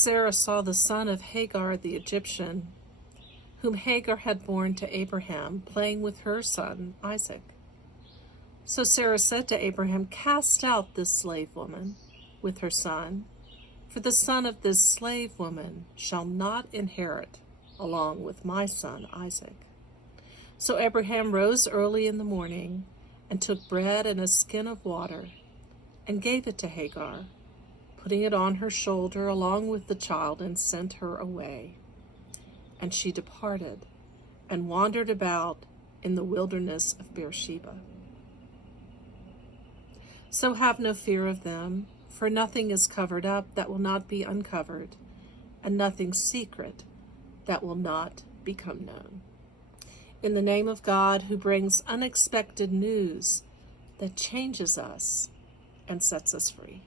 Sarah saw the son of Hagar the Egyptian, whom Hagar had borne to Abraham, playing with her son Isaac. So Sarah said to Abraham, "Cast out this slave woman with her son, for the son of this slave woman shall not inherit along with my son Isaac." So Abraham rose early in the morning and took bread and a skin of water and gave it to Hagar, putting it on her shoulder along with the child, and sent her away. And she departed and wandered about in the wilderness of Beersheba. So have no fear of them, for nothing is covered up that will not be uncovered, and nothing secret that will not become known. In the name of God, who brings unexpected news that changes us and sets us free.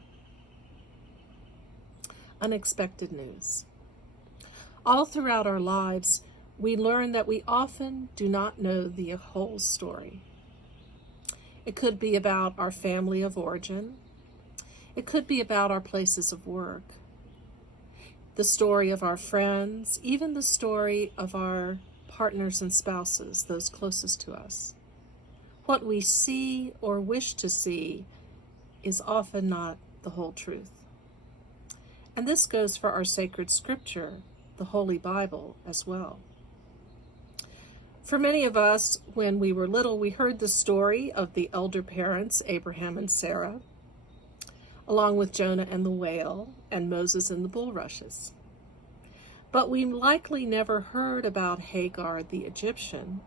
Unexpected news. All throughout our lives, we learn that we often do not know the whole story. It could be about our family of origin. It could be about our places of work, the story of our friends, even the story of our partners and spouses, those closest to us. What we see or wish to see is often not the whole truth. And this goes for our sacred scripture, the Holy Bible, as well. For many of us, when we were little, we heard the story of the elder parents, Abraham and Sarah, along with Jonah and the whale, and Moses and the bulrushes. But we likely never heard about Hagar the Egyptian,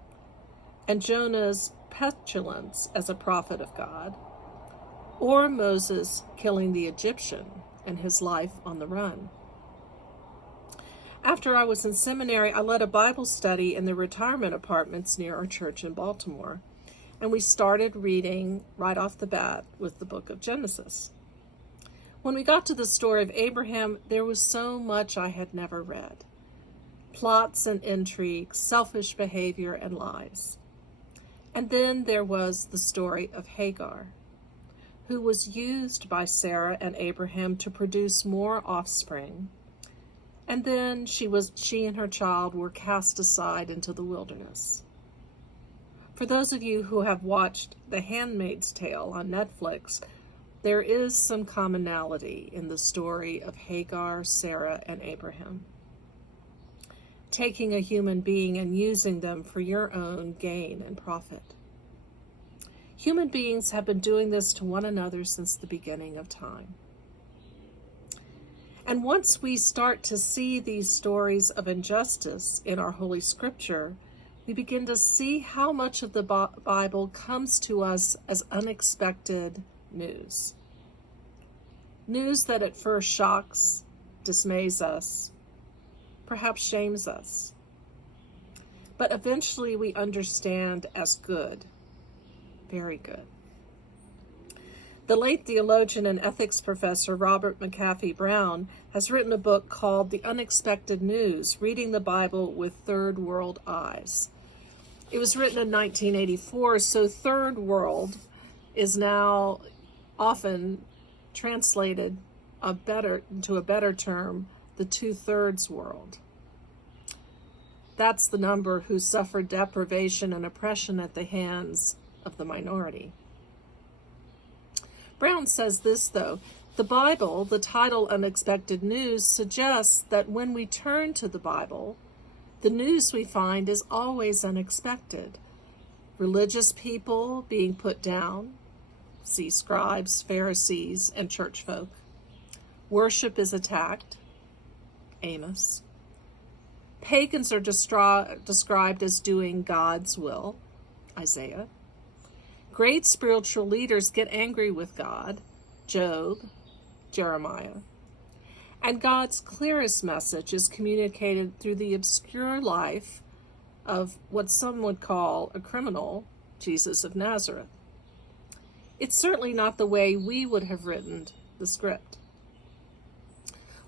and Jonah's petulance as a prophet of God, or Moses killing the Egyptian and his life on the run. After I was in seminary, I led a Bible study in the retirement apartments near our church in Baltimore, and we started reading right off the bat with the book of Genesis. When we got to the story of Abraham, there was so much I had never read. Plots and intrigues, selfish behavior and lies. And then there was the story of Hagar, who was used by Sarah and Abraham to produce more offspring. And then she and her child were cast aside into the wilderness. For those of you who have watched The Handmaid's Tale on Netflix, there is some commonality in the story of Hagar, Sarah, and Abraham. Taking a human being and using them for your own gain and profit. Human beings have been doing this to one another since the beginning of time. And once we start to see these stories of injustice in our Holy Scripture, we begin to see how much of the Bible comes to us as unexpected news. News that at first shocks, dismays us, perhaps shames us, but eventually we understand as good, very good. The late theologian and ethics professor Robert McAfee Brown has written a book called The Unexpected News, Reading the Bible with Third World Eyes. It was written in 1984, so third world is now often translated into a better term, the 2/3 world. That's the number who suffered deprivation and oppression at the hands of the minority. Brown says this, though: the Bible, the title Unexpected News, suggests that when we turn to the Bible, the news we find is always unexpected. Religious people being put down, see scribes, Pharisees, and church folk. Worship is attacked, Amos. Pagans are described as doing God's will, Isaiah. Great spiritual leaders get angry with God, Job, Jeremiah. And God's clearest message is communicated through the obscure life of what some would call a criminal, Jesus of Nazareth. It's certainly not the way we would have written the script.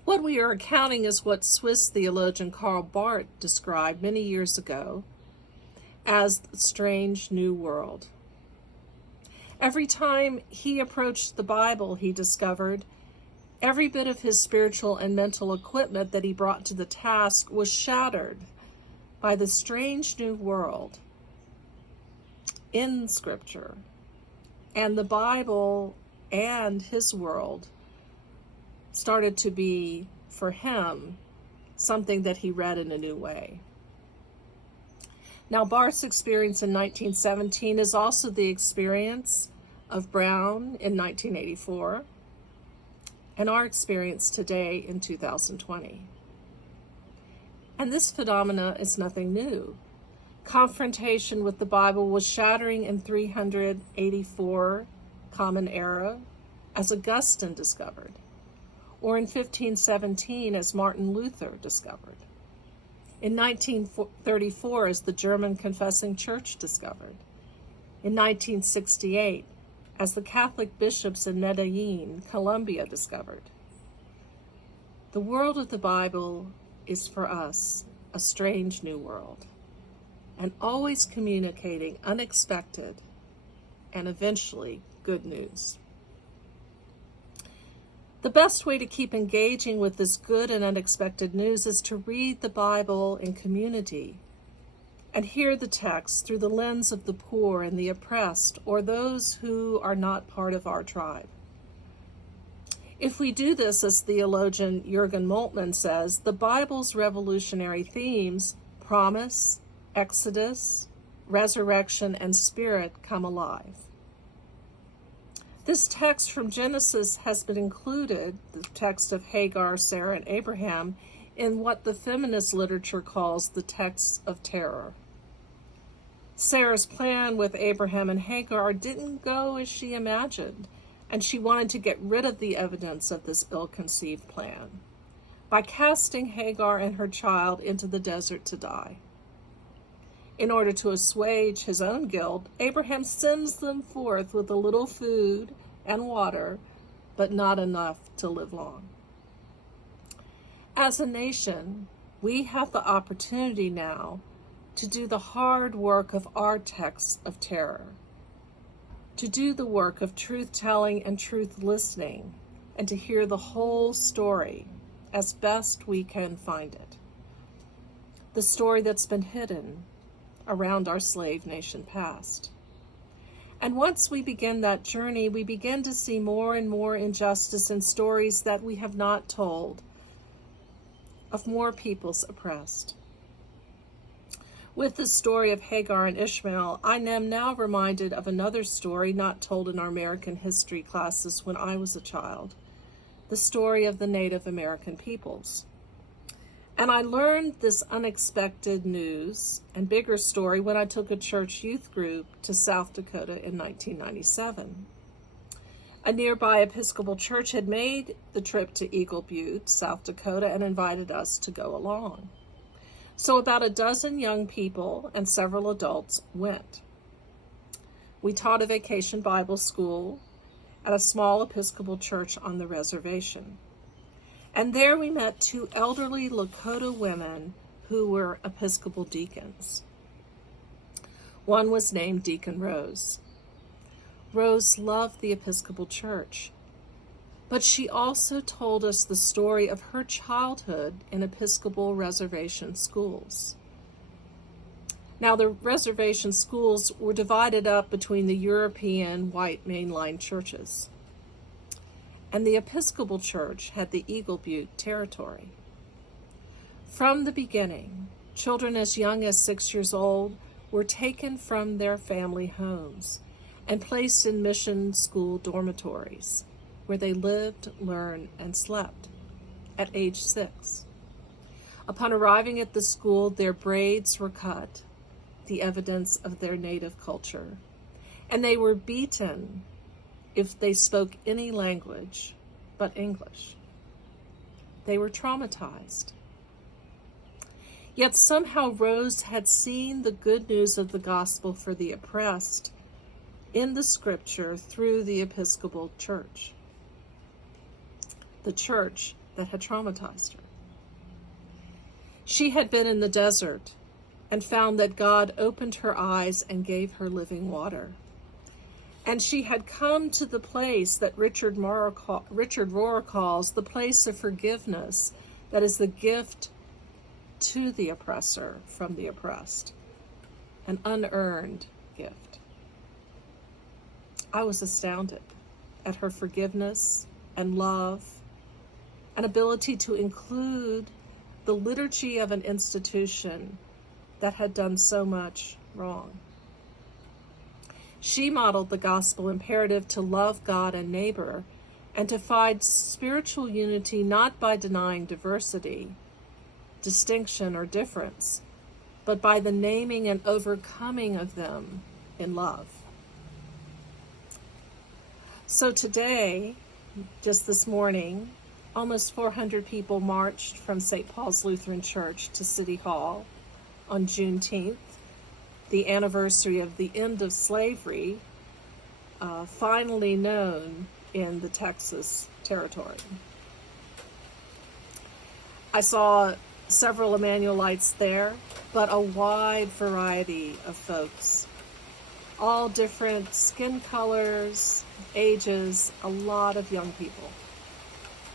What we are accounting is what Swiss theologian Karl Barth described many years ago as the strange new world. Every time he approached the Bible, he discovered Every bit of his spiritual and mental equipment that he brought to the task was shattered by the strange new world in Scripture. And the Bible and his world started to be, for him, something that he read in a new way. Now, Barth's experience in 1917 is also the experience of Brown in 1984 and our experience today in 2020. And this phenomena is nothing new. Confrontation with the Bible was shattering in 384 Common Era, as Augustine discovered, or in 1517 as Martin Luther discovered, in 1934 as the German Confessing Church discovered, in 1968 as the Catholic bishops in Medellin, Colombia discovered. The world of the Bible is for us a strange new world, and always communicating unexpected and eventually good news. The best way to keep engaging with this good and unexpected news is to read the Bible in community and hear the text through the lens of the poor and the oppressed, or those who are not part of our tribe. If we do this, as theologian Jürgen Moltmann says, the Bible's revolutionary themes, promise, Exodus, resurrection, and spirit, come alive. This text from Genesis has been included, the text of Hagar, Sarah, and Abraham, in what the feminist literature calls the texts of terror. Sarah's plan with Abraham and Hagar didn't go as she imagined, and she wanted to get rid of the evidence of this ill-conceived plan by casting Hagar and her child into the desert to die. In order to assuage his own guilt, Abraham sends them forth with a little food and water, but not enough to live long. As a nation, we have the opportunity now to do the hard work of our texts of terror, to do the work of truth-telling and truth-listening, and to hear the whole story as best we can find it. The story that's been hidden around our slave nation past. And once we begin that journey, we begin to see more and more injustice in stories that we have not told of more peoples oppressed. With the story of Hagar and Ishmael, I am now reminded of another story not told in our American history classes when I was a child, the story of the Native American peoples. And I learned this unexpected news and bigger story when I took a church youth group to South Dakota in 1997. A nearby Episcopal church had made the trip to Eagle Butte, South Dakota, and invited us to go along. So about a dozen young people and several adults went. We taught a vacation Bible school at a small Episcopal church on the reservation. And there we met two elderly Lakota women who were Episcopal deacons. One was named Deacon Rose. Rose loved the Episcopal Church, but she also told us the story of her childhood in Episcopal reservation schools. Now, the reservation schools were divided up between the European white mainline churches, and the Episcopal Church had the Eagle Butte territory. From the beginning, children as young as 6 years old were taken from their family homes and placed in mission school dormitories, where they lived, learned, and slept at age 6. Upon arriving at the school, their braids were cut, the evidence of their native culture, and they were beaten if they spoke any language but English. They were traumatized. Yet somehow Rose had seen the good news of the gospel for the oppressed in the scripture through the Episcopal Church, the church that had traumatized her. She had been in the desert and found that God opened her eyes and gave her living water. And she had come to the place that Richard Rohr calls the place of forgiveness, that is the gift to the oppressor from the oppressed, an unearned gift. I was astounded at her forgiveness and love, an ability to include the liturgy of an institution that had done so much wrong. She modeled the gospel imperative to love God and neighbor and to find spiritual unity not by denying diversity, distinction, or difference, but by the naming and overcoming of them in love. So today, just this morning, almost 400 people marched from St. Paul's Lutheran Church to City Hall on Juneteenth, the anniversary of the end of slavery, finally known in the Texas territory. I saw several Emmanuelites there, but a wide variety of folks, all different skin colors, ages, a lot of young people.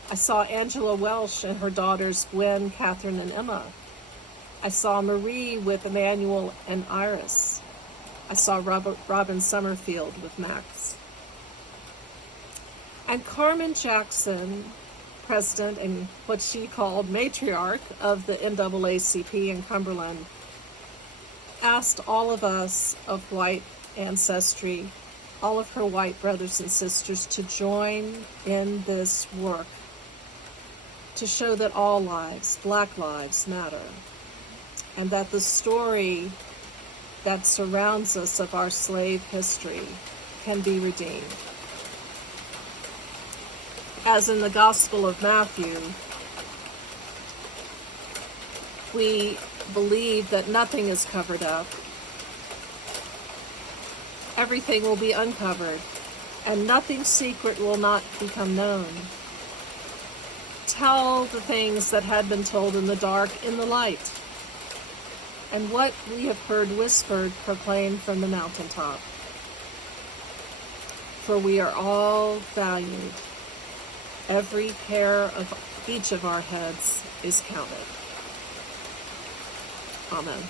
I saw Angela Welsh and her daughters Gwen, Catherine, and Emma. I saw Marie with Emmanuel and Iris. I saw Robin Summerfield with Max. And Carmen Jackson, president and what she called matriarch of the NAACP in Cumberland, asked all of us of white ancestry, all of her white brothers and sisters, to join in this work to show that all lives, Black lives, matter, and that the story that surrounds us of our slave history can be redeemed. As in the Gospel of Matthew, we believe that nothing is covered up. Everything will be uncovered, and nothing secret will not become known. Tell the things that had been told in the dark in the light, and what we have heard whispered proclaim from the mountaintop. For we are all valued. Every hair of each of our heads is counted. Amen.